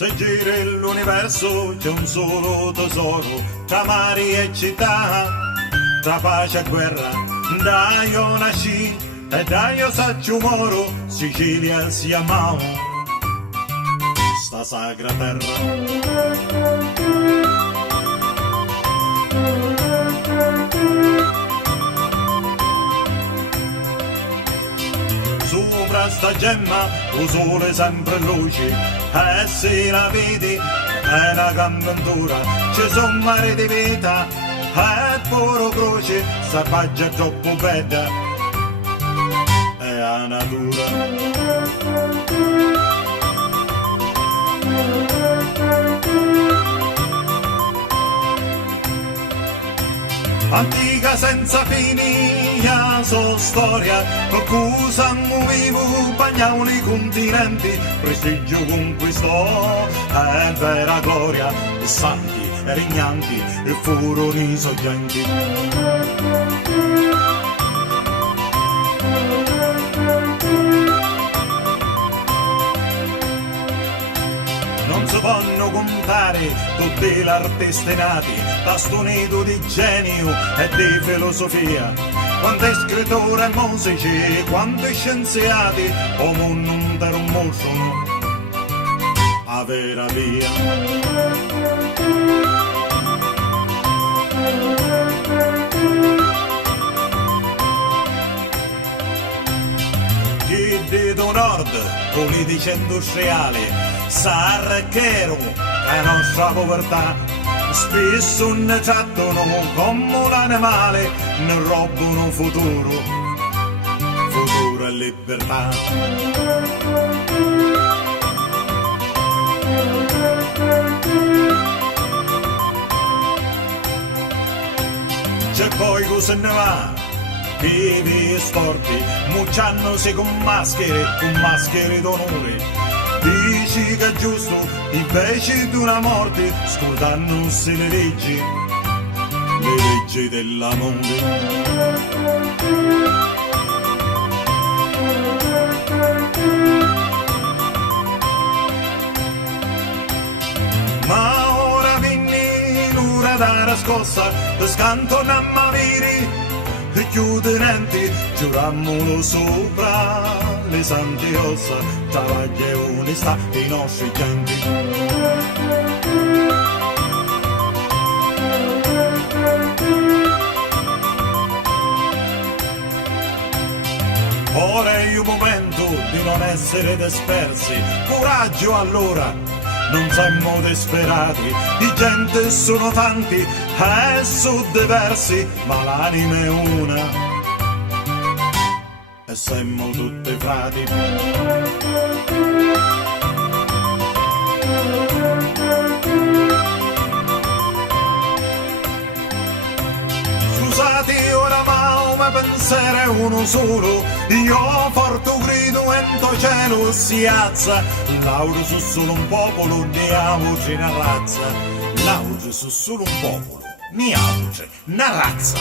Se giri l'universo c'è un solo tesoro, tra mari e città, tra pace e guerra, da io nasci e da io saccio moro, Sicilia si amò, sta sacra terra. Sopra sta gemma, il sole sempre luce, e se la vedi è una grande avventura, ci son mare di vita, e puro croce, sta paglia è troppo bella, è la natura. Antica senza fini, la sua storia, qualcosa vivo, bagnano i continenti, prestigio conquistò, è vera gloria, santi e regnanti, e furono i sorgenti. Non si possono contare tutti gli artisti nati da sto nido di genio e di filosofia. Quanti scrittori e musici, quanti scienziati, come un intero mostrano a vera via. Chi di nord, politici industriali, s'arrecchero la nostra povertà, spesso ne trattano come un animale, ne rubano futuro e libertà. C'è poi cosa ne va, vivi storti, mucciandosi con maschere d'onore. Dici che è giusto, invece di una morte, scordandosi le leggi dell'amore. Ma ora vinni l'ora da scossa, scanto a maviri, e chiudenti, giurammolo sopra le sante ossa, travaglia e onestà dei nostri genti. Ora è il momento di non essere dispersi, coraggio allora, non siamo disperati, di gente sono tanti e sono diversi, ma l'anima è una. E siamo tutti frati. Scusate oramai, ma pensiero è uno solo, io porto grido e in cielo si alza, l'auro su solo un popolo, ne ha voce una razza, l'auro su solo un popolo, ne ha voce una razza.